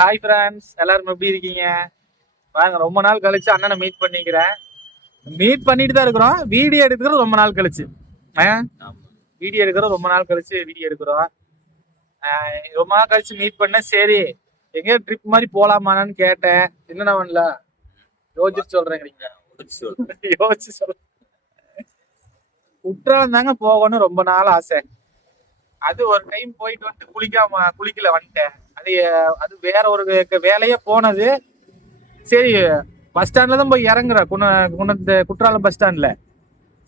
Hi friends, எல்லாரும் எப்படி இருக்கீங்க? வாங்க, ரொம்ப நாள் கழிச்சு அண்ணனை மீட் பண்ணிக்கிறேன். மீட் பண்ணிட்டு தான் இருக்கிறோம். வீடியோ எடுக்கிறோம் ரொம்ப நாள் கழிச்சு. வீடியோ எடுக்கிறோம் ரொம்ப நாள் கழிச்சு வீடியோ எடுக்கிறோம். ரொம்ப நாள் கழிச்சு மீட் பண்ண. சரி, எங்கேயோ ட்ரிப் மாதிரி போலாமான்னு கேட்டேன். என்னென்ன பண்ணல யோசிச்சு சொல்றேங்கிறீங்க. யோசிச்சு சொல்றேன். குற்றாலம் தாங்க போகணும்னு ரொம்ப நாள் ஆசை. அது ஒரு டைம் போயிட்டு வந்துட்டு குளிக்கல வந்துட்டேன். அது வேற ஒரு வேலையே போனது. சரி, பஸ் ஸ்டாண்ட்ல தான் போய் இறங்குறேன். குற்றாலம் பஸ் ஸ்டாண்ட்ல.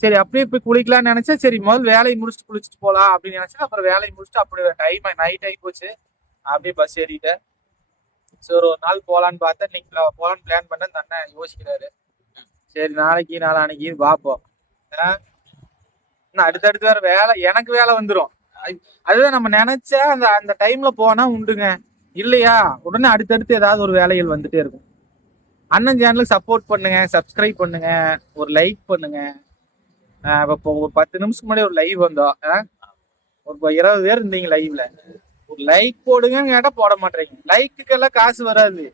சரி, அப்படியே போய் குளிக்கலாம்னு நினைச்சேன். சரி, முதல் வேலையை முடிச்சுட்டு குளிச்சுட்டு போலாம் அப்படின்னு நினைச்சேன். அப்புறம் வேலையை முடிச்சுட்டு அப்படியே டைம் நைட் ஆகி போச்சு. அப்படியே பஸ் ஏறிட்டேன். சரி, ஒரு நாள் போலான்னு பார்த்தேன். இன்னைக்கு போலான்னு பிளான் பண்ண அந்த அண்ணன் யோசிக்கிறாரு. சரி, நாளைக்கு நாளான்னைக்கு பார்ப்போம். அடுத்தடுத்து வேற வேலை, எனக்கு வேலை வந்துடும். அதுதான் நம்ம நினைச்ச அந்த அந்த டைம்ல போனா உண்டுங்க. இல்லையா உடனே அடுத்தடுத்து ஏதாவது ஒரு வேலைகள் வந்துட்டே இருக்கும். அண்ணன் சேனலுக்கு சப்போர்ட் பண்ணுங்க, சப்ஸ்கிரைப் பண்ணுங்க, ஒரு லைக் பண்ணுங்க. இப்போ ஒரு 10 நிமிஷத்துக்கு முன்னாடி ஒரு லைவ் வந்தோம். ஒரு 20 பேர் இருந்தீங்க லைவ்ல. ஒரு லைக் போடுங்கன்னு கேட்டா போட மாட்டேங்க. லைக்குக்கெல்லாம் காசு வராது.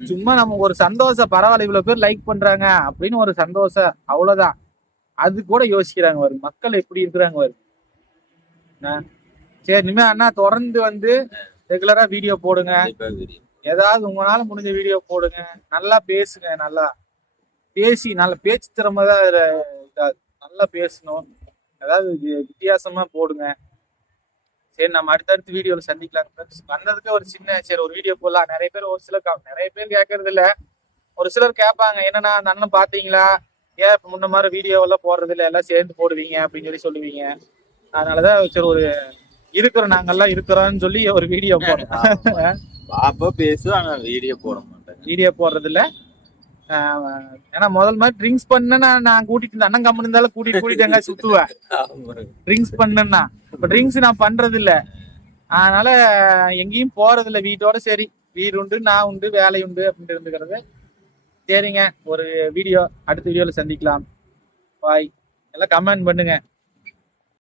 சும்மா நமக்கு ஒரு சந்தோஷம், பரவாயில்ல இவ்வளவு பேர் லைக் பண்றாங்க அப்படின்னு ஒரு சந்தோஷம், அவ்வளவுதான். அது கூட யோசிக்கிறாங்க வரும் மக்கள் எப்படி இருக்கிறாங்க வரும். சரி, இனிமே அண்ணா தொடர்ந்து வந்து ரெகுலரா வீடியோ போடுங்க. ஏதாவது உங்களால முடிஞ்ச வீடியோ போடுங்க. நல்லா பேசுங்க. நல்லா பேச்சு திறமை தான் இதாது. நல்லா பேசணும். ஏதாவது வித்தியாசமா போடுங்க. சரி, நம்ம அடுத்தடுத்து வீடியோல சந்திக்கலாம். வந்ததுக்கு ஒரு சின்ன ஒரு வீடியோ போடலாம். நிறைய பேர் கேட்கறது இல்ல. ஒரு சிலர் கேட்பாங்க, என்னன்னா அந்த அண்ணன் பாத்தீங்களா, ஏன் இப்ப முன்ன மாதிரி வீடியோ எல்லாம் போடுறது இல்ல, எல்லாம் சேர்ந்து போடுவீங்க அப்படின்னு சொல்லுவீங்க. அதனாலதான் சரி, ஒரு நாங்கெல்லாம் இருக்கிறோம்னு சொல்லி ஒரு வீடியோ போடுறோம். பாப்பா பேசும், ஆனா வீடியோ போட மாட்டேன். வீடியோ போடுறது இல்ல. ஏன்னா முதல் மாதிரி ட்ரிங்க்ஸ் பண்ணா நான் கூட்டிட்டு அண்ணன் கம்பெனி இருந்தாலும் கூட்டிட்டு எங்க சுத்துவேன். ட்ரிங்க்ஸ் பண்ணா இப்ப ட்ரிங்க்ஸ் நான் பண்றது இல்ல. அதனால எங்கேயும் போறது இல்ல. வீட்டோட சரி, வீடு உண்டு, நான் உண்டு, வேலை உண்டு அப்படின்னு இருந்துக்கிறது. சரிங்க, ஒரு அடுத்த வீடியோல சந்திக்கலாம். பாய். எல்லாம் கமெண்ட் பண்ணுங்க.